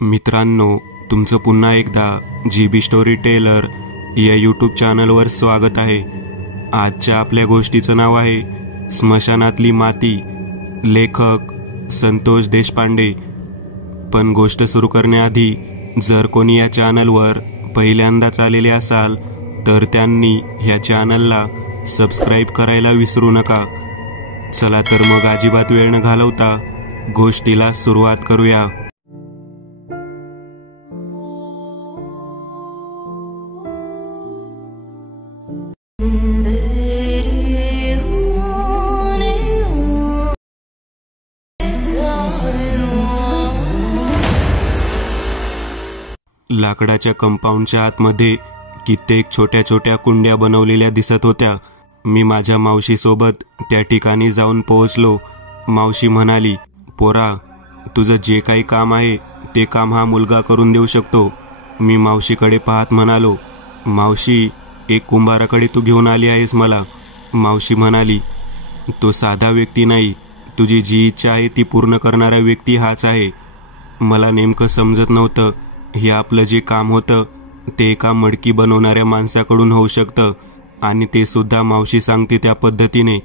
मित्रांनो, तुमचं पुन्हा एकदा GB स्टोरी टेलर या यूट्यूब चॅनलवर स्वागत आहे। आजच्या आपल्या गोष्टीचं नाव आहे स्मशानातली माती, लेखक संतोष देशपांडे। पण गोष्ट सुरू करण्याआधी जर कोणी या चॅनलवर पहिल्यांदाच आलेले असाल तर त्यांनी ह्या चॅनलला सबस्क्राईब करायला विसरू नका। चला तर मग अजिबात वेळ न घालवता गोष्टीला सुरुवात करूया। लाकडाच्या कंपाऊंडच्या आतमध्ये कित्येक छोट्या छोट्या कुंड्या बनवलेल्या दिसत होत्या। मी माझ्या मावशीसोबत त्या ठिकाणी जाऊन पोहोचलो। मावशी म्हणाली, पोरा, तुझं जे काही काम आहे ते काम हा मुलगा करून देऊ शकतो। मी मावशीकडे पाहत म्हणालो, मावशी, एक कुंभाराकडे तू घेऊन आली आहेस मला। मावशी म्हणाली, तो साधा व्यक्ती नाही, तुझी जी इच्छा आहे ती पूर्ण करणारा व्यक्ती हाच आहे। मला नेमकं समजत नव्हतं हे आपलं जे काम होतं ते एका मडकी बनवणाऱ्या माणसाकडून होऊ शकतं, आणि ते सुद्धा मावशी सांगते त्या पद्धतीने।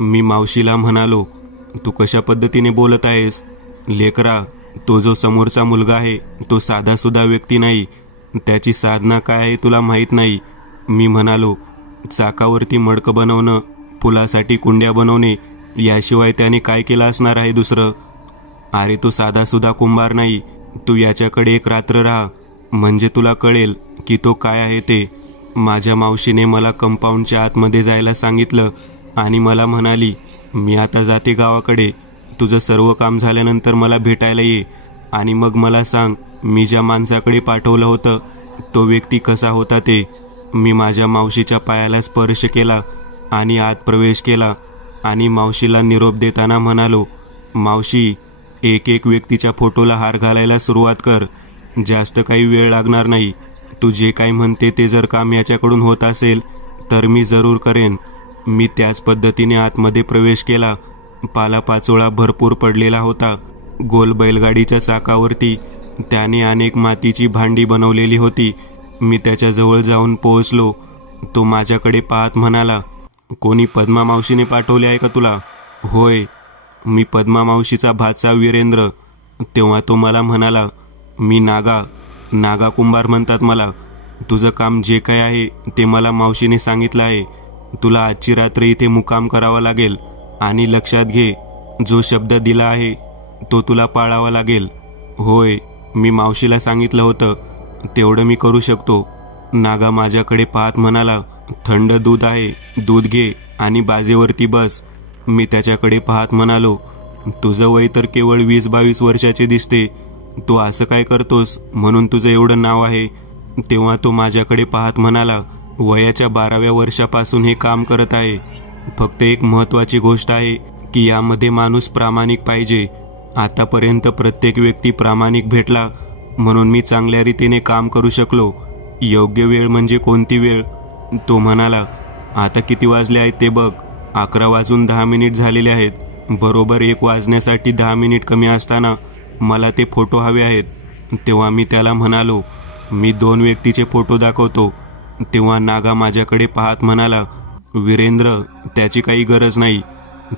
मी मावशीला म्हणालो, तू कशा पद्धतीने बोलत आहेस? लेकरा, तो जो समोरचा मुलगा आहे तो साधासुद्धा व्यक्ती नाही, त्याची साधना काय आहे तुला माहीत नाही। मी म्हणालो, चाकावरती मडकं बनवणं, फुलासाठी कुंड्या बनवणे, याशिवाय त्याने काय केलं असणार आहे दुसरं? अरे, तो साधासुद्धा कुंभार नाही, तू याच्याकडे एक रात्र राहा, म्हणजे तुला कळेल की तो काय आहे ते। माझ्या मावशीने मला कंपाऊंडच्या आतमध्ये जायला सांगितलं आणि मला म्हणाली, मी आता जाते गावाकडे, तुझं सर्व काम झाल्यानंतर मला भेटायला ये आणि मग मला सांग मी ज्या माणसाकडे पाठवलं होतं तो व्यक्ती कसा होता ते। मी माझ्या मावशीच्या पायाला स्पर्श केला आणि आत प्रवेश केला आणि मावशीला निरोप देताना म्हणालो, मावशी, एक व्यक्तीच्या फोटोला हार घालायला सुरुवात कर, जास्त काही वेळ लागणार नाही। तू जे काही म्हणते ते जर काम याच्याकडून होत असेल तर मी जरूर करेन। मी त्याच पद्धतीने आतमध्ये प्रवेश केला। पालापाचोळा भरपूर पडलेला होता। गोल बैलगाडीच्या चाकावरती त्याने अनेक मातीची भांडी बनवलेली होती। मी त्याच्याजवळ जाऊन पोहोचलो। तो माझ्याकडे पाहत म्हणाला, कोणी पद्मा मावशीने पाठवले आहे का तुला? होय, मी पद्मा मावशीचा भाचा वीरेंद्र। तेव्हा तो मला म्हणाला, मी नागा कुंभार म्हणतात मला। तुझं काम जे काय आहे ते मला मावशीने सांगितलं आहे। तुला आजची रात्र इथे मुक्काम करावा लागेल आणि लक्षात घे, जो शब्द दिला आहे तो तुला पाळावा लागेल। होय, मी मावशीला सांगितलं होतं तेवढं मी करू शकतो। नागा माझ्याकडे पाहत म्हणाला, थंड दूध आहे, दूध घे आणि बाजेवरती बस। मी त्याच्याकडे पाहत म्हणालो, तुझं वय तर केवळ 20-22 वर्षाचे दिसते, तू असं काय करतोस म्हणून तुझं एवढं नाव आहे? तेव्हा तो माझ्याकडे पाहत म्हणाला, वयाच्या 12व्या वर्षापासून हे काम करत आहे। फक्त एक महत्त्वाची गोष्ट आहे की यामध्ये माणूस प्रामाणिक पाहिजे। आतापर्यंत प्रत्येक व्यक्ती प्रामाणिक भेटला म्हणून मी चांगल्या रीतीने काम करू शकलो। योग्य वेळ म्हणजे कोणती वेळ? तो म्हणाला, आता किती वाजले आहेत ते बघ, 11:10 झालेले आहेत। बरोबर 1 वाजण्यासाठी 10 मिनिट कमी असताना मला ते फोटो हवे आहेत। तेव्हा मी त्याला म्हणालो, मी 2 व्यक्तीचे फोटो दाखवतो। तेव्हा नागा माझ्याकडे पाहत म्हणाला, वीरेंद्र, त्याची काही गरज नाही,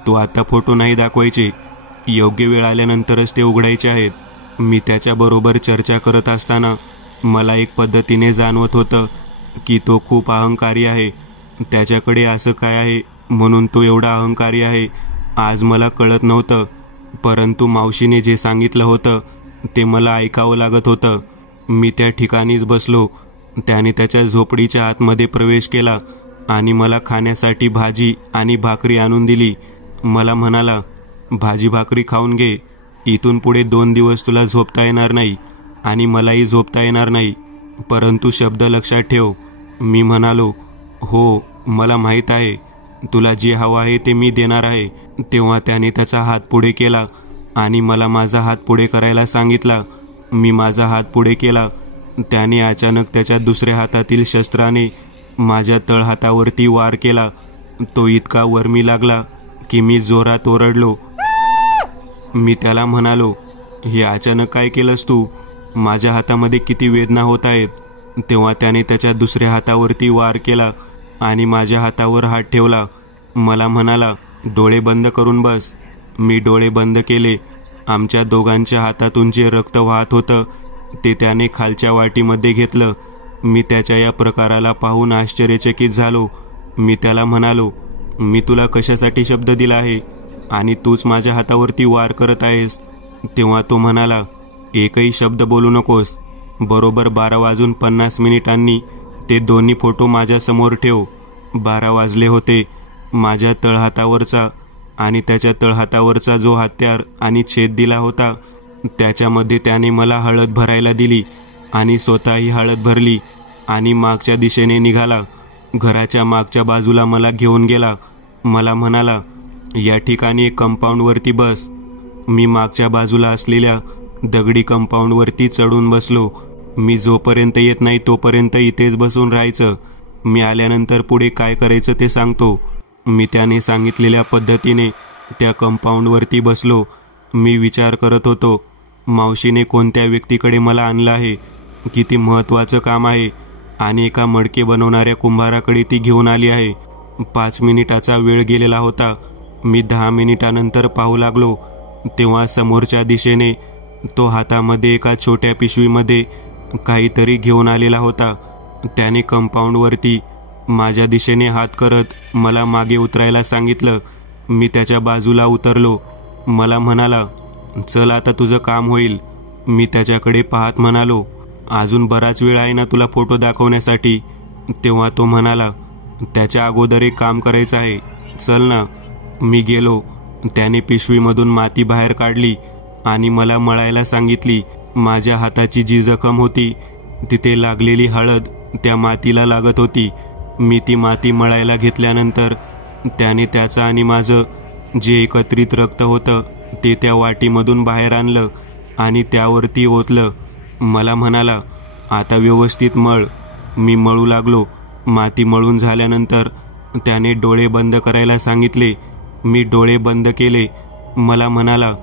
तू आता फोटो नाही दाखवायचे, योग्य वेळ आल्यानंतरच ते उघडायचे आहेत। मी त्याच्याबरोबर चर्चा करत असताना मला एक पद्धतीने जाणवत होतं की तो खूप अहंकारी आहे। त्याच्याकडे असं काय आहे म्हणून तो एवढा अहंकारी आहे आज मला कळत नव्हतं, परंतु मावशीने जे सांगितलं होतं ते मला ऐकावं लागत होतं। मी त्या ठिकाणीच बसलो। त्याने त्याच्या झोपडीच्या आतमध्ये प्रवेश केला आणि मला खाण्यासाठी भाजी आणि भाकरी आणून दिली। मला म्हणाला, भाजी भाकरी खाऊन घे, इथून पुढे 2 दिवस तुला झोपता येणार नाही आणि मलाही झोपता येणार नाही, परंतु शब्द लक्षात ठेव। मी म्हणालो, हो, मला माहीत आहे, तुला जे हवं आहे ते मी देणार आहे। तेव्हा त्याने त्याचा हात पुढे केला आणि मला माझा हात पुढे करायला सांगितला। मी माझा हात पुढे केला। त्याने अचानक त्याच्या दुसऱ्या हातातील शस्त्राने माझ्या तळहातावरती वार केला। तो इतका वर्मी लागला की मी जोरात ओरडलो। मी त्याला म्हणालो, हे अचानक काय केलंस तू? माझ्या हातामध्ये किती वेदना होत आहेत. तेव्हा त्याने त्याच्या दुसऱ्या हातावरती वार केला आणि माझ्या हातावर हात ठेवला. मला म्हणाला, डोळे बंद करून बस. मी डोळे बंद केले. आमच्या दोघांच्या हातातून जे रक्त वाहत होतं ते त्याने खालच्या वाटीमध्ये घेतलं. मी त्याच्या या प्रकाराला पाहून आश्चर्यचकित झालो. मी त्याला म्हणालो, मी तुला कशासाठी शब्द दिला आहे आणि तूच माझ्या हातावरती वार करत आहेस? तेव्हा तो म्हणाला, एकही शब्द बोलू नकोस. बरोबर 12:50 ते दोन्ही फोटो माझ्यासमोर ठेव. 12 वाजले होते. माझ्या तळहातावरचा आणि त्याच्या तळहातावरचा जो हत्यार आणि छेद दिला होता त्याच्यामध्ये त्याने मला हळद भरायला दिली आणि स्वतःही हळद भरली आणि मागच्या दिशेने निघाला. घराच्या मागच्या बाजूला मला घेऊन गेला. मला म्हणाला, या ठिकाणी एक कंपाऊंडवरती बस. मी मागच्या बाजूला असलेल्या दगडी कंपाऊंडवरती चढून बसलो. मी जोपर्यंत येत नाही तोपर्यंत इथेच बसून राहायचं. मी आल्यानंतर पुढे काय करायचं ते सांगतो. मी त्याने सांगितलेल्या पद्धतीने त्या कंपाऊंडवरती बसलो. मी विचार करत होतो, मावशीने कोणत्या व्यक्तीकडे मला आणलं आहे, किती महत्त्वाचं काम आहे आणि एका मडके बनवणाऱ्या कुंभाराकडे ती घेऊन आली आहे. 5 मिनिटाचा वेळ गेलेला होता. मी 10 मिनिटानंतर पाहू लागलो तेव्हा समोरच्या दिशेने तो हातामध्ये एका छोट्या पिशवीमध्ये काहीतरी घेऊन आलेला होता. त्याने कंपाऊंडवरती माझ्या दिशेने हात करत मला मागे उतरायला सांगितलं. मी त्याच्या बाजूला उतरलो. मला म्हणाला, चल आता तुझं काम होईल. मी त्याच्याकडे पाहत म्हणालो, अजून बराच वेळ आहे ना तुला फोटो दाखवण्यासाठी? तेव्हा तो म्हणाला, त्याच्या अगोदर एक काम करायचं आहे, चल ना. मी गेलो. त्याने पिशवीमधून माती बाहेर काढली आणि मला मळायला सांगितली. माझ्या हाताची जी जखम होती तिथे लागलेली हळद त्या मातीला लागत होती. मी ती माती मळायला घेतल्यानंतर त्याने त्याचं आणि माझं जे एकत्रित रक्त होतं ते त्या वाटीमधून बाहेर आणलं आणि त्यावरती ओतलं. मला म्हणाला, आता व्यवस्थित मळ. मी मळू लागलो. माती मळून झाल्यानंतर त्याने डोळे बंद करायला सांगितले. मी डोळे बंद केले. मला म्हणाला,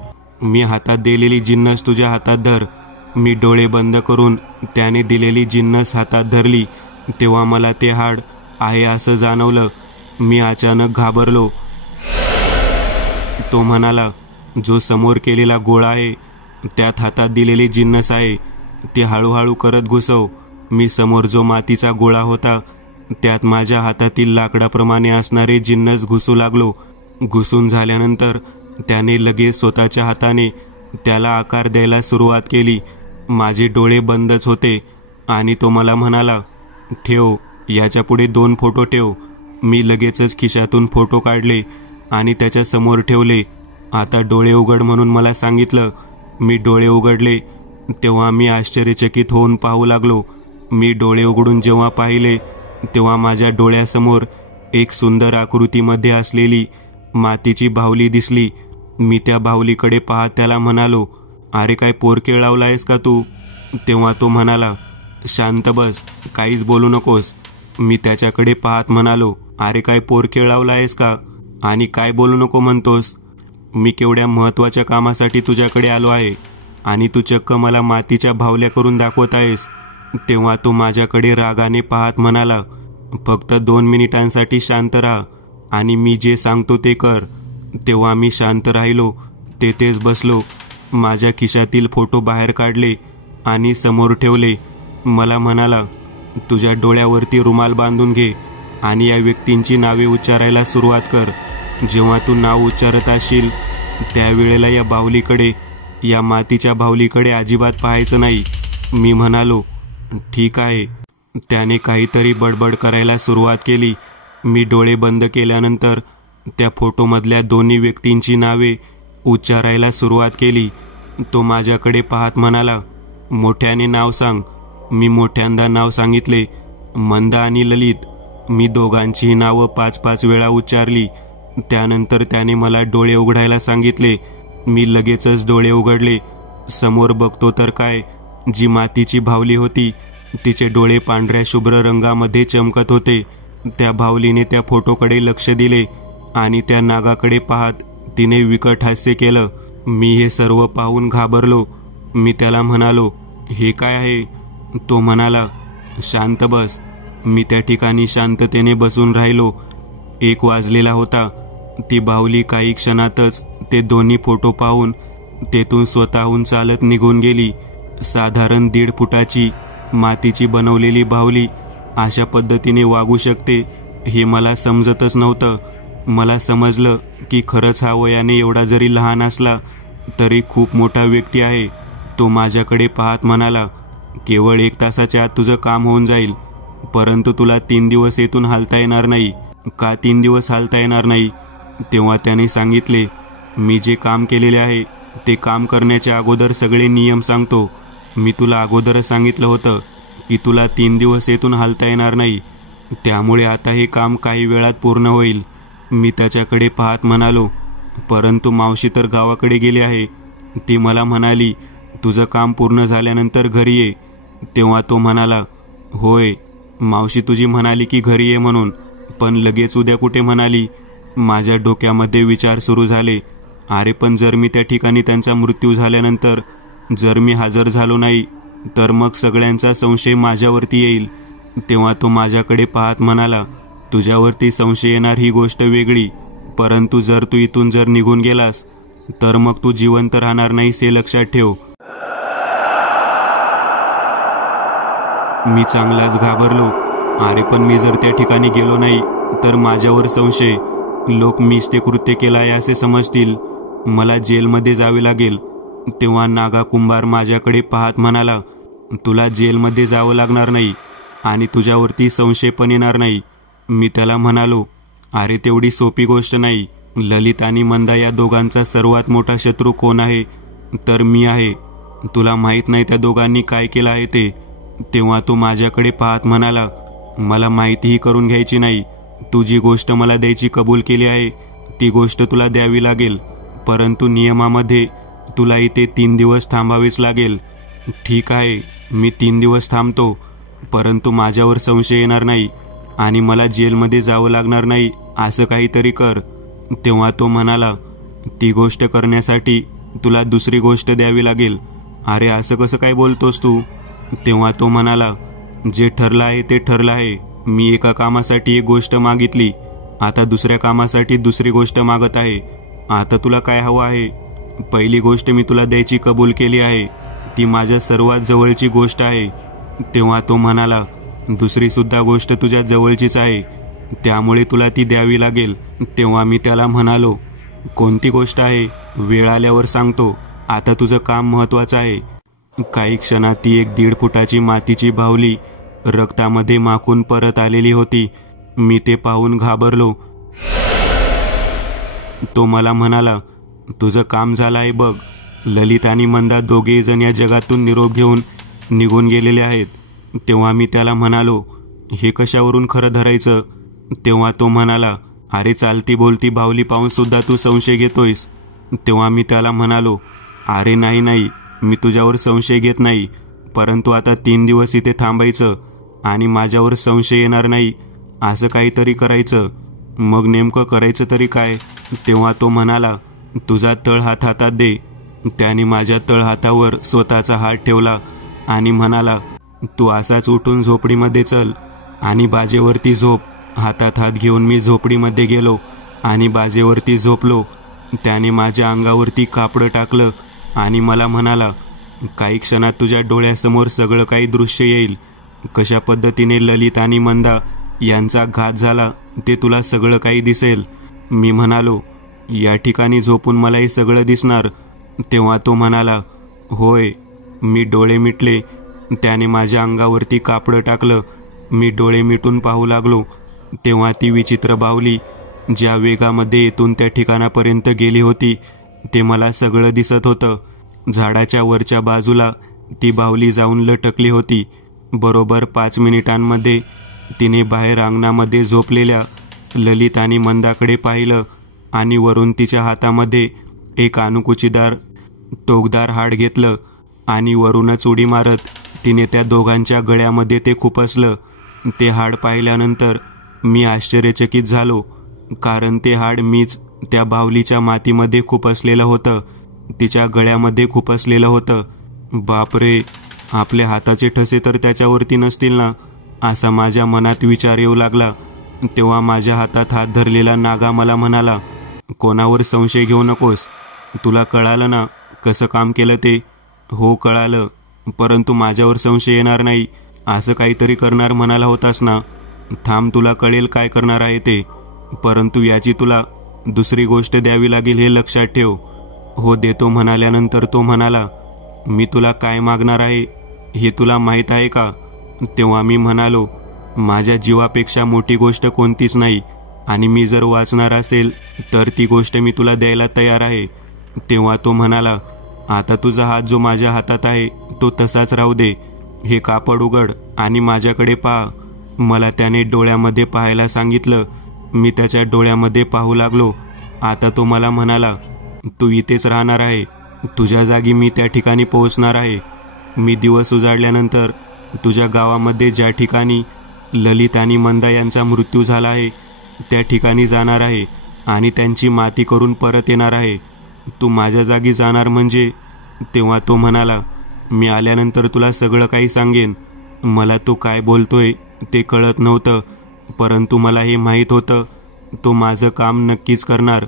मी हातात दिलेली जिन्नस तुझ्या हातात धर. मी डोळे बंद करून त्याने दिलेली जिन्नस हातात धरली. तेव्हा मला ते हाड आहे असं जाणवलं. मी अचानक घाबरलो. तो म्हणाला, जो समोर केलेला गोळा आहे त्यात हातात दिलेली जिन्नस आहे, ते हळूहळू करत घुसव. मी समोर जो मातीचा गोळा होता त्यात माझ्या हातातील लाकडाप्रमाणे असणारे जिन्नस घुसू लागलो. घुसून झाल्यानंतर त्याने लगेच स्वतःच्या हाताने त्याला आकार द्यायला सुरुवात केली. माझे डोळे बंदच होते आणि तो मला म्हणाला, ठेव, याच्या पुढे 2 फोटो ठेव. मी लगेचच खिशातून फोटो काढले आणि त्याच्या समोर ठेवले. आता डोळे उघड म्हणून मला सांगितलं. मी डोळे उघडले तेव्हा मी आश्चर्यचकित होऊन पाहू लागलो. मी डोळे उघडून जेव्हा पाहिले तेव्हा माझ्या डोळ्यासमोर एक सुंदर आकृतीमध्ये असलेली मातीची बाहुली दिसली. मी त्या बाहुलीकडे पाहत त्याला म्हणालो, अरे काय पोरकेळ लावलायस का तू? तेव्हा तो म्हणाला, शांत बस, काहीच बोलू नकोस. मी त्याच्याकडे पाहत म्हणालो, अरे काय पोरकेळ लावलायस का आणि काय बोलू नको म्हणतोस? मी केवढ्या महत्त्वाच्या कामासाठी तुझ्याकडे आलो आहे आणि तू चक्क मला मातीच्या बाहुल्या करून दाखवत आहेस. तेव्हा तो माझ्याकडे रागाने पाहत म्हणाला, फक्त 2 मिनिटांसाठी शांत राहा आणि मी जे सांगतो ते कर. तेव्हा मी शांत राहिलो. तेथेच बसलो. माझ्या खिशातील फोटो बाहेर काढले आणि समोर ठेवले. मला म्हणाला, तुझ्या डोळ्यावरती रुमाल बांधून घे आणि या व्यक्तींची नावे उच्चारायला सुरुवात कर. जेव्हा तू नाव उच्चारत असशील त्यावेळेला या बाहुलीकडे, या मातीच्या बाहुलीकडे अजिबात पाहायचं नाही. मी म्हणालो, ठीक आहे. त्याने काहीतरी बडबड करायला सुरुवात केली. मी डोळे बंद केल्यानंतर त्या फोटोमधल्या दोन्ही व्यक्तींची नावे उच्चारायला सुरुवात केली. तो माझ्याकडे पाहत म्हणाला, मोठ्याने नाव सांग. मी मोठ्यांदा नाव सांगितले, मंदा आणि ललित. मी दोघांचीही नावं 5-5 वेळा उच्चारली. त्यानंतर त्याने मला डोळे उघडायला सांगितले. मी लगेचच डोळे उघडले. समोर बघतो तर काय, जी मातीची बाहुली होती तिचे डोळे पांढऱ्या शुभ्र रंगामध्ये चमकत होते. त्या बाहुलीने त्या फोटोकडे लक्ष दिले आणि त्या नागाकडे पाहत तिने विकट हास्य केलं. मी हे सर्व पाहून घाबरलो. मी त्याला म्हणालो, हे काय आहे? तो म्हणाला, शांत बस. मी त्या ठिकाणी शांततेने बसून राहिलो. 1 वाजलेला होता. ती बाहुली काही क्षणातच ते दोन्ही फोटो पाहून तेथून स्वतःहून चालत निघून गेली. साधारण 1.5 फुटाची मातीची बनवलेली बाहुली अशा पद्धतीने वागू शकते हे मला समजतच नव्हतं. मला समजलं की खरंच हा वयाने एवढा जरी लहान असला तरी खूप मोठा व्यक्ती आहे. तो माझ्याकडे पाहत म्हणाला, केवळ 1 तासाच्या आत तुझं काम होऊन जाईल, परंतु तुला 3 दिवस येथून हालता येणार नाही. का 3 दिवस हालता येणार नाही? तेव्हा त्याने सांगितले, मी जे काम केलेले आहे ते काम करण्याच्या अगोदर सगळे नियम सांगतो. मी तुला अगोदरच सांगितलं होतं की तुला 3 दिवस येथून हालता येणार नाही, त्यामुळे आता हे काम काही वेळात पूर्ण होईल. मी त्याच्याकडे पाहत म्हणालो, परंतु मावशी तर गावाकडे गेली आहे. ती मला म्हणाली, तुझं काम पूर्ण झाल्यानंतर घरी ये. तेव्हा तो म्हणाला, होय, मावशी तुझी म्हणाली की घरी ये म्हणून, पण लगेच उद्या कुठे म्हणाली? माझ्या डोक्यामध्ये विचार सुरू झाले. अरे पण जर मी त्या ठिकाणी त्यांचा मृत्यू झाल्यानंतर जर मी हजर झालो नाही तर मग सगळ्यांचा संशय माझ्यावरती येईल. तेव्हा तो माझ्याकडे पाहत म्हणाला, तुझ्यावरती संशय येणार ही गोष्ट वेगळी, परंतु जर तू इथून जर निघून गेलास तर मग तू जिवंत राहणार नाहीस हे लक्षात ठेव. मी चांगलाच घाबरलो. अरे पण मी जर त्या ठिकाणी गेलो नाही तर माझ्यावर संशय, लोक मीच ते कृत्य केलं आहे असे समजतील, मला जेलमध्ये जावे लागेल. तेव्हा नागा कुंभार माझ्याकडे पाहत म्हणाला, तुला जेलमध्ये जावं लागणार नाही आणि तुझ्यावरती संशय पण येणार नाही. मी त्याला म्हणालो, अरे तेवढी सोपी गोष्ट नाही. ललित आणि मंदा या दोघांचा सर्वात मोठा शत्रू कोण आहे? तर मी आहे. तुला माहीत नाही त्या दोघांनी काय केलं आहे ते. तेव्हा तो माझ्याकडे पाहत म्हणाला, मला माहितीही करून घ्यायची नाही. तू जी गोष्ट मला द्यायची कबूल केली आहे ती गोष्ट तुला द्यावी लागेल, परंतु नियमामध्ये तुला इथे 3 दिवस थांबावेच लागेल. ठीक आहे, मी 3 दिवस थांबतो, परंतु माझ्यावर संशय येणार नाही आणि मला जेलमध्ये जावं लागणार नाही असं काहीतरी कर. तेव्हा तो म्हणाला, ती गोष्ट करण्यासाठी तुला दुसरी गोष्ट द्यावी लागेल. अरे असं कसं काय बोलतोस तू? तेव्हा तो म्हणाला, जे ठरलं आहे ते ठरलं आहे. मी एका कामासाठी एक गोष्ट मागितली, आता दुसऱ्या कामासाठी दुसरी गोष्ट मागत आहे. आता तुला काय हवं आहे? पहिली गोष्ट मी तुला द्यायची कबूल केली आहे, ती माझ्या सर्वात जवळची गोष्ट आहे. तेव्हा तो म्हणाला, दुसरी सुद्धा गोष्ट तुझ्या जवळचीच आहे, त्यामुळे तुला ती द्यावी लागेल. तेव्हा मी त्याला म्हणालो, कोणती गोष्ट आहे? वेळ आल्यावर सांगतो, आता तुझं काम महत्त्वाचं आहे. काही क्षणात ती एक 1.5 फुटाची मातीची बाहुली रक्तामध्ये माखून परत आलेली होती. मी ते पाहून घाबरलो. तो मला म्हणाला, तुझं काम झालं आहे बघ. ललित आणि मंदा दोघेही जण या जगातून निरोप घेऊन निघून गेलेले आहेत. तेव्हा मी त्याला म्हणालो, हे कशावरून खरं धरायचं? तेव्हा तो म्हणाला, अरे चालती बोलती बाहुली पाहून सुद्धा तू संशय घेतोयस. तेव्हा मी त्याला म्हणालो, अरे नाही, मी तुझ्यावर संशय घेत नाही, परंतु आता 3 दिवस इथे थांबायचं आणि माझ्यावर संशय येणार नाही असं काहीतरी करायचं. मग नेमकं करायचं तरी काय? तेव्हा तो म्हणाला, तुझा तळहात हातात दे. त्याने माझ्या तळहातावर स्वतःचा हात ठेवला आणि म्हणाला, तू असाच उठून झोपडीमध्ये चल आणि बाजेवरती झोप. हातात हात घेऊन मी झोपडीमध्ये गेलो आणि बाजेवरती झोपलो. त्याने माझ्या अंगावरती कापडं टाकलं आणि मला म्हणाला, काही क्षणात तुझ्या डोळ्यासमोर सगळं काही दृश्य येईल. कशा पद्धतीने ललित आणि मंदा यांचा घात झाला ते तुला सगळं काही दिसेल. मी म्हणालो, या ठिकाणी झोपून मला हे सगळं दिसणार? तेव्हा तो म्हणाला, होय. मी डोळे मिटले. त्याने माझ्या अंगावरती कापडं टाकलं. मी डोळे मिटून पाहू लागलो. तेव्हा ती विचित्र बाहुली ज्या वेगामध्ये येथून त्या ठिकाणापर्यंत गेली होती ते मला सगळं दिसत होतं. झाडाच्या वरच्या बाजूला ती बाहुली जाऊन लटकली होती. बरोबर 5 मिनिटांमध्ये तिने बाहेर अंगणामध्ये झोपलेल्या ललित आणि मंदाकडे पाहिलं आणि वरून तिच्या हातामध्ये एक अणकुचीदार टोकदार हाड घेतलं आणि वरूनच उडी मारत तिने त्या दोघांच्या गळ्यामध्ये ते खुपसलं. ते हाड पाहिल्यानंतर मी आश्चर्यचकित झालो, कारण ते हाड मीच त्या बाहुलीच्या मातीमध्ये खुपसलेलं होतं, तिच्या गळ्यामध्ये खुपसलेलं होतं. बापरे, आपल्या हाताचे ठसे तर त्याच्यावरती नसतील ना, असा माझ्या मनात विचार येऊ लागला. तेव्हा माझ्या हातात हात धरलेला नागा मला म्हणाला, कोणावर संशय घेऊ नकोस. तुला कळालं ना कसं काम केलं ते? हो कळालं, परंतु माझ्यावर संशय येणार नाही असं काहीतरी करणार म्हणाला होतास ना. थांब, तुला कळेल काय करणार आहे ते. परंतु याची तुला दुसरी गोष्ट द्यावी लागेल हे लक्षात ठेव. हो देतो म्हणाल्यानंतर तो म्हणाला, मी तुला काय मागणार आहे हे तुला माहीत आहे का? तेव्हा मी म्हणालो, माझ्या जीवापेक्षा मोठी गोष्ट कोणतीच नाही आणि मी जर वाचणार असेल तर ती गोष्ट मी तुला द्यायला तयार आहे. तेव्हा तो म्हणाला, आता तुझा हात जो माझ्या हातात आहे तो तसाच राहू दे. हे कापड उघड आणि माझ्याकडे पहा. मला त्याने डोळ्यामध्ये पाहायला सांगितलं. मी त्याच्या डोळ्यामध्ये पाहू लागलो. आता तो मला म्हणाला, तू इथेच राहणार आहे. तुझ्या जागी मी त्या ठिकाणी पोहोचणार आहे. मी दिवस उजाडल्यानंतर तुझ्या गावामध्ये ज्या ठिकाणी ललित आणि मंदा यांचा मृत्यू झाला आहे त्या ठिकाणी जाणार आहे आणि त्यांची माती करून परत येणार आहे. तू माझ्या जागी जाणार म्हणजे? तेव्हा तो म्हणाला, मी आल्यानंतर तुला सगळं काही सांगेन. मला तो काय बोलतोय ते कळत नव्हतं, परंतु मला हे माहीत होतं तो माझं काम नक्कीच करणार.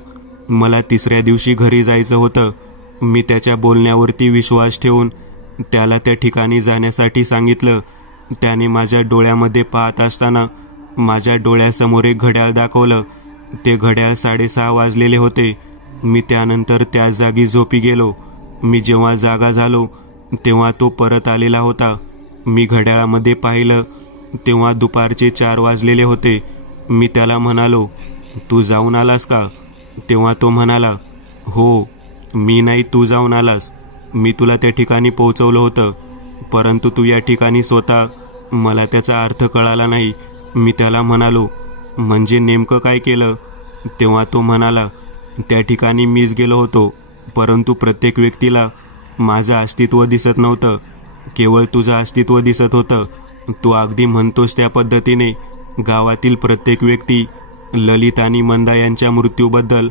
मला तिसऱ्या दिवशी घरी जायचं होतं. मी त्याच्या बोलण्यावरती विश्वास ठेवून त्याला त्या ठिकाणी जाण्यासाठी सांगितलं. त्याने माझ्या डोळ्यामध्ये पाहत असताना माझ्या डोळ्यासमोर एक घड्याळ दाखवलं. ते घड्याळ 6:30 वाजलेले होते. मी त्यानंतर त्या जागी झोपी गेलो. मी जेव्हा जागा झालो तेव्हा तो परत आलेला होता. मी घड्याळामध्ये पाहिलं तेव्हा दुपारचे 4 वाजलेले होते. मी त्याला म्हणालो, तू जाऊन आलास का? तेव्हा तो म्हणाला, हो. मी नाही, तू जाऊन आलास. मी तुला त्या ठिकाणी पोहोचवलं होतं, परंतु तू या ठिकाणी स्वतः. मला त्याचा अर्थ कळाला नाही. मी त्याला म्हणालो, म्हणजे नेमकं काय केलं? तेव्हा तो म्हणाला, त्या ठिकाणी मीच गेलो होतो, परंतु प्रत्येक व्यक्तीला माझं अस्तित्व दिसत नव्हतं, केवळ तुझं अस्तित्व दिसत होतं. तू अगदी म्हणतोस त्या पद्धतीने गावातील प्रत्येक व्यक्ती ललित आणि मंदा यांच्या मृत्यूबद्दल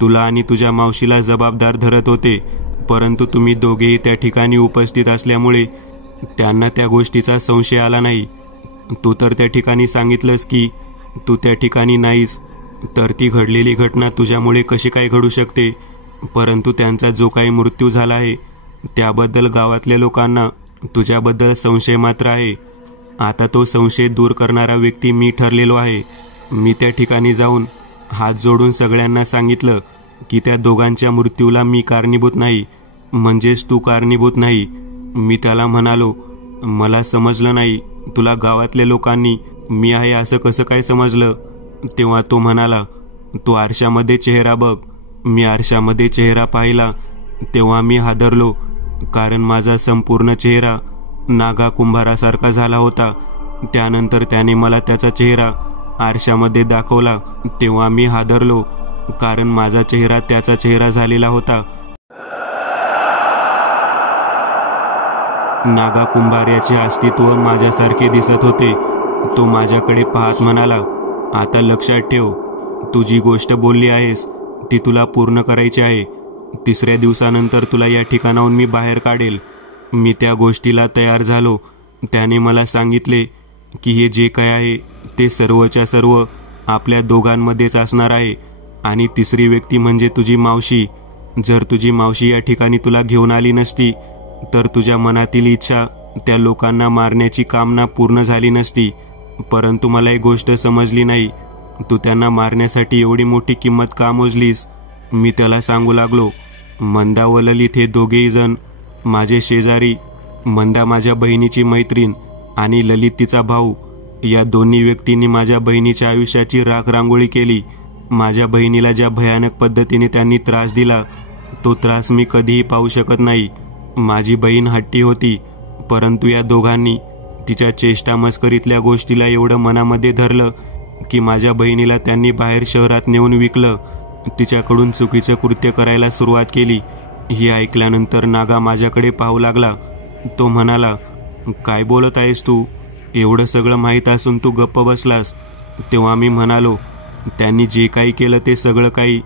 तुला आणि तुझ्या मावशीला जबाबदार धरत होते, परंतु तुम्ही दोघेही त्या ठिकाणी उपस्थित असल्यामुळे त्यांना त्या गोष्टीचा संशय आला नाही. तू तर त्या ठिकाणी सांगितलंस की तू त्या ठिकाणी नाहीस, तर ती घडलेली घटना तुझ्यामुळे कशी काय घडू शकते? परंतु त्यांचा जो काही मृत्यू झाला आहे त्याबद्दल गावातल्या लोकांना तुझ्याबद्दल संशय मात्र आहे. आता तो संशय दूर करणारा व्यक्ती मी ठरलेलो आहे. मी त्या ठिकाणी जाऊन हात जोडून सगळ्यांना सांगितलं की त्या दोघांच्या मृत्यूला मी कारणीभूत नाही, म्हणजेच तू कारणीभूत नाही. मी त्याला म्हणालो, मला समजलं नाही, तुला गावातल्या लोकांनी मी आहे असं कसं काय समजलं? तेव्हा तो म्हणाला, तू आरशामध्ये चेहरा बघ. मी आरशामध्ये चेहरा पाहिला तेव्हा मी हादरलो, कारण माझा संपूर्ण चेहरा नागा कुंभारासारखा झाला होता. त्यानंतर त्याने मला त्याचा चेहरा आरशामध्ये दाखवला तेव्हा मी हादरलो, कारण माझा चेहरा त्याचा चेहरा झालेला होता. नागा कुंभार याचे अस्तित्व माझ्यासारखे दिसत होते. तो माझ्याकडे पाहत म्हणाला, आता लक्षात ठेव, तू जी गोष्ट बोलली आहेस ती तुला पूर्ण करायची आहे. 3ऱ्या दिवसानंतर तुला या ठिकाणाहून मी बाहेर काढेल. मी त्या गोष्टीला तयार झालो. त्याने मला सांगितले की हे जे काय आहे ते सर्वच्या सर्व आपल्या दोघांमध्येच असणार आहे आणि तिसरी व्यक्ती म्हणजे तुझी मावशी. जर तुझी मावशी या ठिकाणी तुला घेऊन आली नसती तर तुझ्या मनातील इच्छा त्या लोकांना मारण्याची कामना पूर्ण झाली नसती. परंतु मला एक गोष्ट समजली नाही, तू त्यांना मारण्यासाठी एवढी मोठी किंमत का मोजलीस? मी त्याला सांगू लागलो, मंदा व ललित हे दोघेही जण माझे शेजारी. मंदा माझ्या बहिणीची मैत्रीण आणि ललित तिचा भाऊ. या दोन्ही व्यक्तींनी माझ्या बहिणीच्या आयुष्याची राखरांगोळी केली. माझ्या बहिणीला ज्या भयानक पद्धतीने त्यांनी त्रास दिला तो त्रास मी कधीही पाहू शकत नाही. माझी बहीण हट्टी होती, परंतु या दोघांनी तिच्या चेष्टा मस्करीतल्या गोष्टीला एवढं मनामध्ये धरलं की माझ्या बहिणीला त्यांनी बाहेर शहरात नेऊन विकलं. तिच्याकडून चुकीचं कृत्य करायला सुरुवात केली. हे ऐकल्यानंतर नागा माझ्याकडे पाहू लागला. तो म्हणाला, काय बोलत आहेस तू? एवढं सगळं माहीत असून तू गप्प बसलास? तेव्हा मी म्हणालो, त्यांनी जे काही केलं ते सगळं काही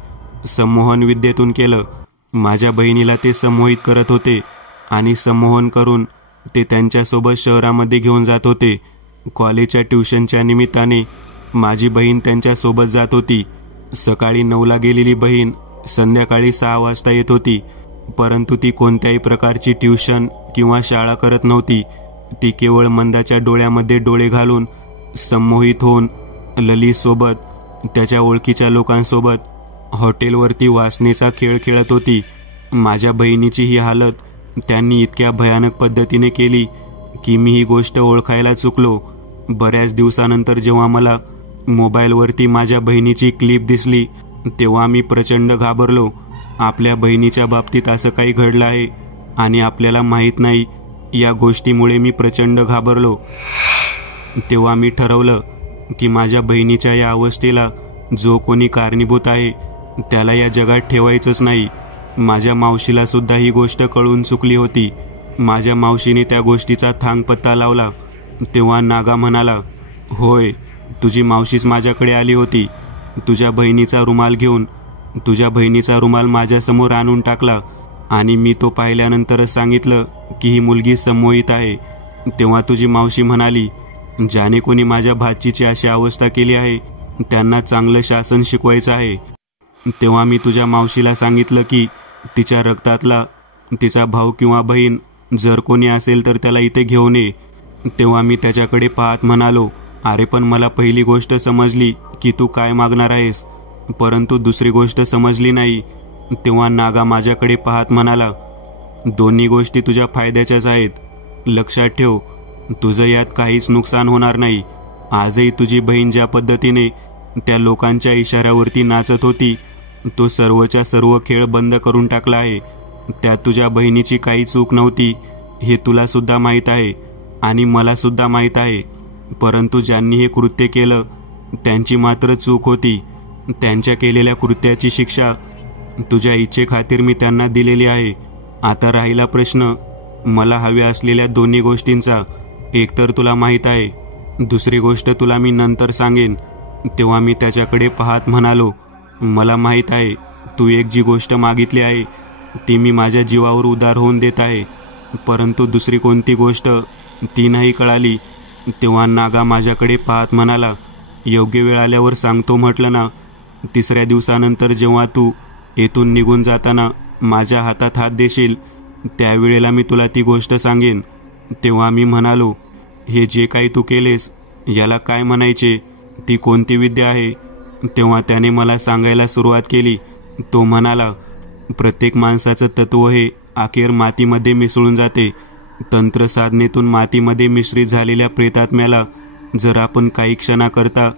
संमोहन विद्येतून केलं. माझ्या बहिणीला ते संमोहित करत होते आणि संमोहन करून ते त्यांच्यासोबत शहरामध्ये घेऊन जात होते. कॉलेजच्या ट्युशनच्या निमित्ताने माझी बहीण त्यांच्यासोबत जात होती. सकाळी 9ला गेलेली बहीण संध्याकाळी 6 वाजता येत होती. परंतु ती कोणत्याही प्रकारची ट्युशन किंवा शाळा करत नव्हती. ती केवळ मंदाच्या डोळ्यामध्ये डोळे घालून संमोहित होऊन ललितसोबत, त्याच्या ओळखीच्या लोकांसोबत हॉटेलवरती वासनेचा खेळ खेळत होती. माझ्या बहिणीची ही हालत त्यांनी इतक्या भयानक पद्धतीने केली की मी ही गोष्ट ओळखायला चुकलो. बऱ्याच दिवसानंतर जेव्हा मला मोबाईलवरती माझ्या बहिणीची क्लिप दिसली तेव्हा मी प्रचंड घाबरलो. आपल्या बहिणीच्या बाबतीत असं काही घडलं आहे आणि आपल्याला माहीत नाही. या गोष्टीमुळे मी प्रचंड घाबरलो. तेव्हा मी ठरवलं की माझ्या बहिणीच्या या अवस्थेला जो कोणी कारणीभूत आहे त्याला या जगात ठेवायचंच नाही. माझ्या मावशीला सुद्धा ही गोष्ट कळून चुकली होती. माझ्या मावशीने त्या गोष्टीचा थांगपत्ता लावला. तेव्हा नागा म्हणाला, होय, तुझी मावशीच माझ्याकडे आली होती. तुझ्या बहिणीचा रुमाल घेऊन तुझ्या बहिणीचा रुमाल माझ्यासमोर आणून टाकला आणि मी तो पाहिल्यानंतरच सांगितलं की ही मुलगी संमोहित आहे. तेव्हा तुझी मावशी म्हणाली, ज्याने कोणी माझ्या भाचीची अशी अवस्था केली आहे त्यांना चांगलं शासन शिकवायचं आहे. तेव्हा मी तुझ्या मावशीला सांगितलं की तिच्या रक्तातला तिचा भाऊ किंवा बहीण जर कोणी असेल तर त्याला इथे घेऊन ये. तेव्हा मी त्याच्याकडे पाहत म्हणालो, अरे पण मला पहिली गोष्ट समजली की तू काय मागणार आहेस, परंतु दुसरी गोष्ट समजली नाही. तेव्हा नागा माझ्याकडे पाहत म्हणाला, दोन्ही गोष्टी तुझ्या फायद्याच्याच आहेत. लक्षात ठेव, तुझं यात काहीच नुकसान होणार नाही. आजही तुझी बहीण ज्या पद्धतीने त्या लोकांच्या इशाऱ्यावरती नाचत होती तो सर्वच्या सर्व खेळ बंद करून टाकला आहे. त्यात तुझ्या बहिणीची काही चूक नव्हती हे तुला सुद्धा माहीत आहे आणि मला सुद्धा माहीत आहे. परंतु ज्यांनी हे कृत्य केलं त्यांची मात्र चूक होती. त्यांच्या केलेल्या कृत्याची शिक्षा तुझ्या इच्छेखातीर मी त्यांना दिलेली आहे. आता राहिला प्रश्न मला हव्या असलेल्या दोन्ही गोष्टींचा. एक तर तुला माहीत आहे, दुसरी गोष्ट तुला मी नंतर सांगेन. तेव्हा मी त्याच्याकडे पाहत म्हणालो, मला माहीत आहे तू एक जी गोष्ट मागितली आहे ती मी माझ्या जीवावर उदार होऊन देत आहे, परंतु दुसरी कोणती गोष्ट ती नाही कळाली. तेव्हा नागा माझ्याकडे पाहत म्हणाला, योग्य वेळ आल्यावर सांगतो म्हटलं ना. तिसऱ्या दिवसानंतर जेव्हा तू येथून निघून जाताना माझ्या हातात हात देशील त्यावेळेला मी तुला ती गोष्ट सांगेन. तेव्हा मी म्हणालो, हे जे काही तू केलेस याला काय म्हणायचे, ती कोणती विद्या आहे. तेव्हा त्याने मला सांगायला सुरुवात केली. तो म्हणाला, प्रत्येक माणसाचं तत्व हे अखेर मातीमध्ये मिसळून जाते. तंत्रसाधनेतून मातीमध्ये मिश्रित झालेल्या प्रेतात्म्याला जर आपण काही क्षणाकरता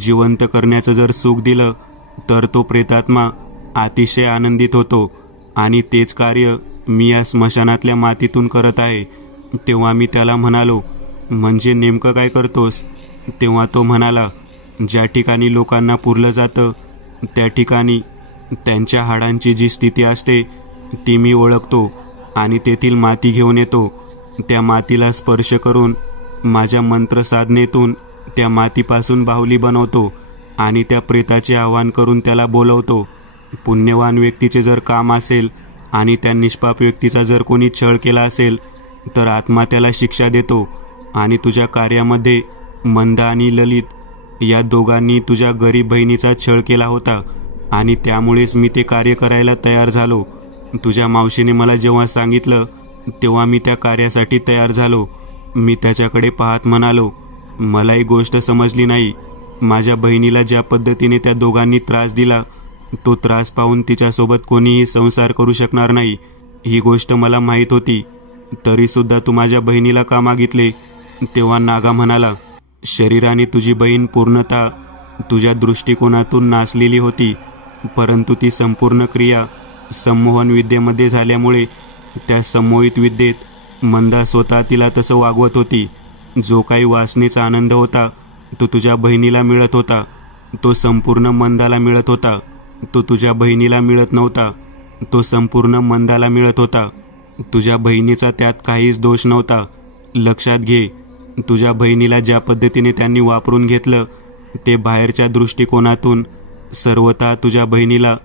जिवंत करण्याचं जर सुख दिलं तर तो प्रेतात्मा अतिशय आनंदित होतो आणि तेच कार्य मी या स्मशानातल्या मातीतून करत आहे. तेव्हा मी त्याला म्हणालो, म्हणजे नेमकं काय करतोस. तेव्हा तो म्हणाला, ज्या ठिकाणी लोकांना पुरलं जातं त्या ठिकाणी त्यांच्या हाडांची जी स्थिती असते ती मी ओळखतो आणि तेथील माती घेऊन येतो. त्या मातीला स्पर्श करून माझ्या मंत्रसाधनेतून त्या मातीपासून बाहुली बनवतो आणि त्या प्रेताचे आवाहन करून त्याला बोलवतो. पुण्यवान व्यक्तीचे जर काम असेल आणि त्या निष्पाप व्यक्तीचा जर कोणी छळ केला असेल तर आत्मा त्याला शिक्षा देतो. आणि तुझ्या कार्यामध्ये मंदा आणि ललित या दोघांनी तुझ्या गरीब बहिणीचा छळ केला होता आणि त्यामुळेच मी ते कार्य करायला तयार झालो. तुझ्या मावशीने मला जेव्हा सांगितलं तेव्हा मी त्या कार्यासाठी तयार झालो. मी त्याच्याकडे पाहत म्हणालो, मला एक गोष्ट समजली नाही. माझ्या बहिणीला ज्या पद्धतीने त्या दोघांनी त्रास दिला तो त्रास पाहून तिच्यासोबत कोणीही संसार करू शकणार नाही ही गोष्ट मला माहीत होती. तरीसुद्धा तू माझ्या बहिणीला का मागितले. तेव्हा नागा म्हणाला, शरीराने तुझी बहीण पूर्णतः तुझ्या दृष्टिकोनातून नाचलेली होती, परंतु ती संपूर्ण क्रिया संमोहन विद्येमध्ये झाल्यामुळे त्या संमोहित विद्येत मंदा स्वतः तिला तसं वागवत होती. जो काही वासनेचा आनंद होता तो तुझ्या बहिणीला मिळत होता, तो संपूर्ण मंदाला मिळत होता. तो तुझ्या बहिणीला मिळत नव्हता, तो संपूर्ण मंदाला मिळत होता. तुझ्या बहिणीचा त्यात काहीच दोष नव्हता. लक्षात घे, तुझ्या बहिणीला ज्या पद्धतीने त्यांनी वापरून घेतलं ते बाहेरच्या दृष्टिकोनातून सर्वतः तुझ्या बहिणीला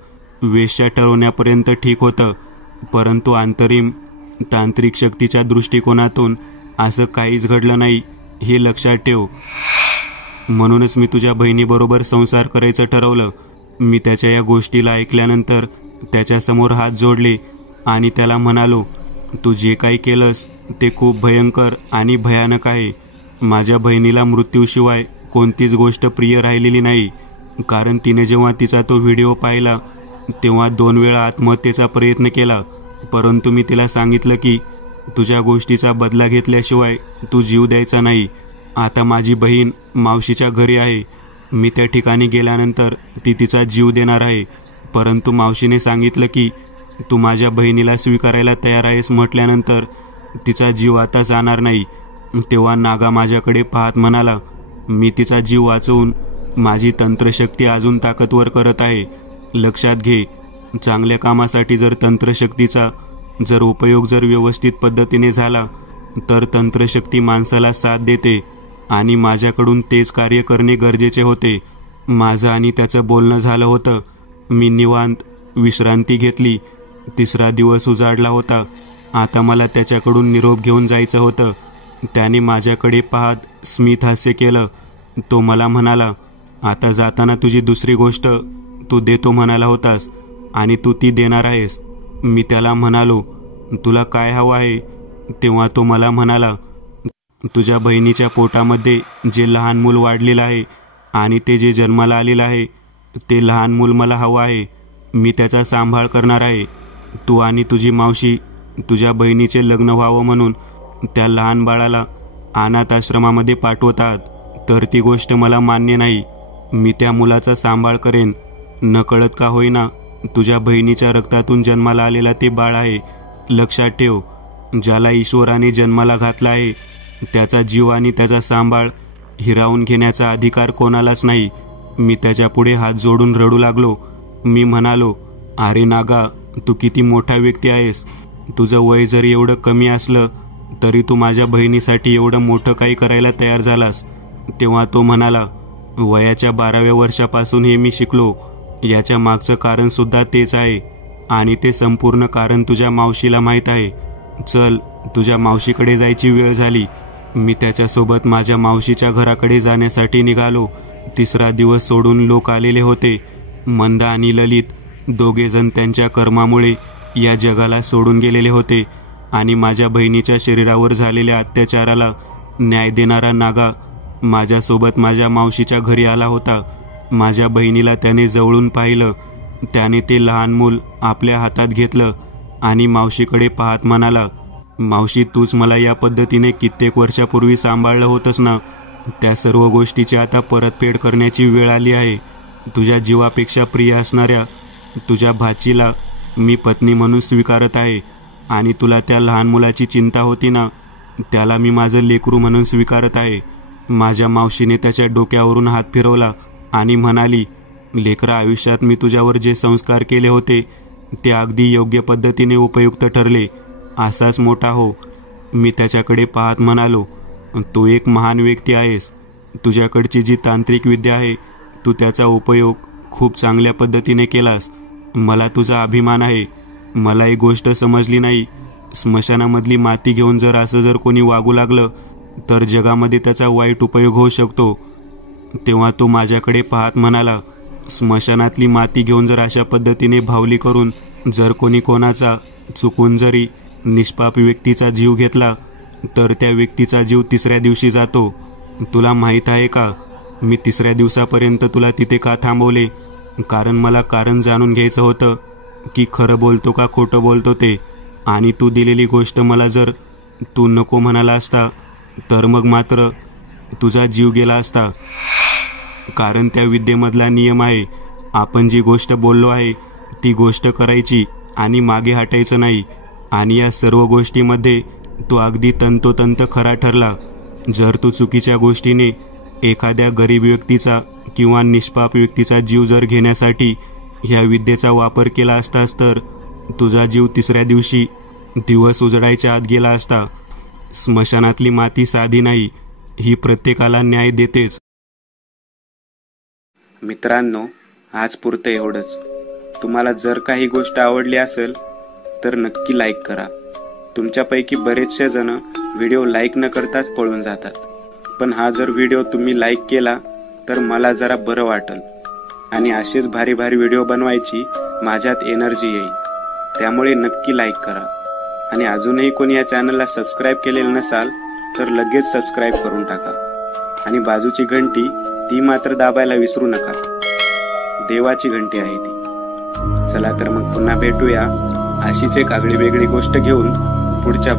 वेश्या ठरवण्यापर्यंत ठीक होतं, परंतु अंतरिम तांत्रिक शक्तीच्या दृष्टिकोनातून असं काहीच घडलं नाही, हे लक्षात ठेव. म्हणूनच मी तुझ्या बहिणीबरोबर संसार करायचं ठरवलं. मी त्याच्या या गोष्टीला ऐकल्यानंतर त्याच्यासमोर हात जोडले आणि त्याला म्हणालो, तू जे काही केलंस ते खूप भयंकर आणि भयानक आहे. माझ्या बहिणीला मृत्यूशिवाय कोणतीच गोष्ट प्रिय राहिलेली नाही, कारण तिने जेव्हा तिचा तो व्हिडिओ पाहिला तेव्हा 2 वेळा आत्महत्येचा प्रयत्न केला. परंतु मी तिला सांगितलं की तुझ्या गोष्टीचा बदला घेतल्याशिवाय तू जीव द्यायचा नाही. आता माझी बहीण मावशीच्या घरी आहे. मी त्या ठिकाणी गेल्यानंतर ती तिचा जीव देणार आहे. परंतु मावशीने सांगितलं की तू माझ्या बहिणीला स्वीकारायला तयार आहेस म्हटल्यानंतर तिचा जीव आता जाणार नाही. तेव्हा नागा माझ्याकडे पाहत म्हणाला, मी तिचा जीव वाचवून माझी तंत्रशक्ती अजून ताकदवर करत आहे. लक्षात घे, चांगल्या कामासाठी जर तंत्रशक्तीचा उपयोग व्यवस्थित पद्धतीने झाला तर तंत्रशक्ती माणसाला साथ देते आणि माझ्याकडून तेच कार्य करणे गरजेचे होते. माझं आणि त्याचं बोलणं झालं होतं. मी निवांत विश्रांती घेतली. 3रा दिवस उजाडला होता. आता मला त्याच्याकडून निरोप घेऊन जायचं होतं. त्याने माझ्याकडे पाहत स्मित हास्य केलं. तो मला म्हणाला, आता जाताना तुझी दुसरी गोष्ट तू देतो म्हणाला होतास आणि तू ती देणार आहेस. मी त्याला म्हणालो, तुला काय हवं आहे? तेव्हा तो मला म्हणाला, तुझ्या बहिणीच्या पोटामध्ये जे लहान मूल वाढलेलं आहे आणि ते जे जन्माला आलेलं आहे ते लहान मूल मला हवं आहे. मी त्याचा सांभाळ करणार आहे. तू आणि तुझी मावशी तुझ्या बहिणीचे लग्न व्हावं म्हणून त्या लहान बाळाला अनाथ आश्रमामध्ये पाठवतात, तर ती गोष्ट मला मान्य नाही. मी त्या मुलाचा सांभाळ करेन. नकळत का होईना तुझ्या बहिणीच्या रक्तातून जन्माला आलेला ते बाळ आहे. लक्षात ठेव, ज्याला ईश्वराने जन्माला घातला आहे त्याचा जीव आणि त्याचा सांभाळ हिरावून घेण्याचा अधिकार कोणालाच नाही. मी त्याच्यापुढे हात जोडून रडू लागलो. मी म्हणालो, अरे नागा, तू किती मोठा व्यक्ती आहेस. तुझं वय जरी एवढं कमी असलं तरी तू माझ्या बहिणीसाठी एवढं मोठं काही करायला तयार झालास. तेव्हा तो म्हणाला, वयाच्या 12व्या वर्षापासून हे मी शिकलो. याच्या मागचं कारण सुद्धा तेच आहे आणि ते संपूर्ण कारण तुझ्या मावशीला माहीत आहे. चल, तुझ्या मावशीकडे जायची वेळ झाली. मी त्याच्यासोबत माझ्या मावशीच्या घराकडे जाण्यासाठी निघालो. 3रा दिवस सोडून लोक आलेले होते. मंदा आणि ललित दोघेजण त्यांच्या कर्मामुळे या जगाला सोडून गेलेले होते आणि माझ्या बहिणीच्या शरीरावर झालेल्या अत्याचाराला न्याय देणारा नागा माझ्यासोबत माझ्या मावशीच्या घरी आला होता. माझ्या बहिणीला त्याने जवळून पाहिलं. त्याने ते लहान मूल आपल्या हातात घेतलं आणि मावशीकडे पाहत म्हणाला, मावशी, तूच मला या पद्धतीने कित्येक वर्षापूर्वी सांभाळलं होतंस ना. त्या सर्व गोष्टीची आता परतफेड करण्याची वेळ आली आहे. तुझ्या जीवापेक्षा प्रिय असणाऱ्या तुझ्या भाचीला मी पत्नी म्हणून स्वीकारत आहे आणि तुला त्या लहान मुलाची चिंता होती ना, त्याला मी माझं लेकरू म्हणून स्वीकारत आहे. माझ्या मावशीने त्याच्या डोक्यावरून हात फिरवला आणि म्हणाली, लेकरा, आयुष्यात मी तुझ्यावर जे संस्कार केले होते ते अगदी योग्य पद्धतीने उपयुक्त ठरले. असाच मोठा हो. मी त्याच्याकडे पाहत म्हणालो, तू एक महान व्यक्ती आहेस. तुझ्याकडची जी तांत्रिक विद्या आहे तू त्याचा उपयोग खूप चांगल्या पद्धतीने केलास. मला तुझा अभिमान आहे. मला एक गोष्ट समजली नाही, स्मशानामधली माती घेऊन जर कोणी वागू लागलं तर जगामध्ये त्याचा वाईट उपयोग होऊ शकतो. तेव्हा तो माझ्याकडे पाहत म्हणाला, स्मशानातली माती घेऊन अशा पद्धतीने भावली करून कोणी कोणाचा चुकून जरी निष्पाप व्यक्तीचा जीव घेतला तर त्या व्यक्तीचा जीव 3ऱ्या दिवशी जातो. तुला माहीत आहे का, मी 3ऱ्या दिवसापर्यंत तुला तिथे का थांबवले? कारण मला कारण जाणून घ्यायचं होतं की खरं बोलतो का खोटं बोलतो ते. आणि तू दिलेली गोष्ट मला तू नको म्हणाला असता तर मग मात्र तुझा जीव गेला असता. कारण त्या विद्येमधला नियम आहे, आपण जी गोष्ट बोललो आहे ती गोष्ट करायची आणि मागे हटायचं नाही. आणि या सर्व गोष्टीमध्ये तू अगदी तंतोतंत खरा ठरला. जर तू चुकीच्या गोष्टीने एखाद्या गरीब व्यक्तीचा किंवा निष्पाप व्यक्तीचा जीव घेण्यासाठी ह्या विद्येचा वापर केला असतास तर तुझा जीव 3ऱ्या दिवशी दिवस उजडायच्या आत गेला असता. स्मशानातली माती साधी नाही, ही प्रत्येकाला न्याय देतेच. मित्रांनो, आज पुरतं एवढंच. तुम्हाला जर काही गोष्ट आवडली असेल तर नक्की लाईक करा तुमच्यापैकी बरेचसे जण व्हिडिओ लाईक न करताच पळून जातात, पण हा जर व्हिडिओ तुम्ही लाईक केला तर मला जरा बरं वाटेल आणि असेच भारी भारी व्हिडिओ बनवायची माझ्यात एनर्जी येईल. त्यामुळे नक्की लाईक करा आणि अजूनही कोणी या चॅनलला सबस्क्राईब केलेलं नसाल तर लगेच सबस्क्राईब करून टाका आणि बाजूची घंटी ती मात्र दाबायला विसरू नका. देवाची घंटी आहे ती. चला तर मग पुन्हा भेटूया अशीच एक आगळी वेगळी गोष्ट घेऊन पुढच्या